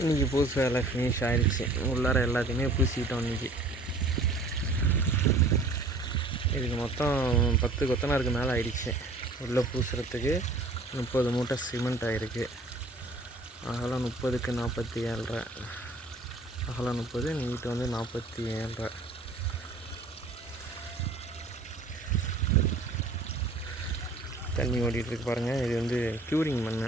இன்றைக்கி பூசு வேலை ஃபினிஷ் ஆகிடுச்சு. உள்ளார எல்லாத்தையுமே பூசிக்கிட்டோம் இன்றைக்கி. இதுக்கு மொத்தம் 10 கொத்தனாருக்கு மேலே ஆகிடுச்சு. உள்ளே பூசுறதுக்கு 30 மூட்டை சிமெண்ட் ஆகிருக்கு. அகலம் 30க்கு 47.5, அகலம் 30, நீட்டு வந்து 47.5. தண்ணி ஓடிட்டுருக்கு பாருங்கள். இது வந்து க்யூரிங் மண்.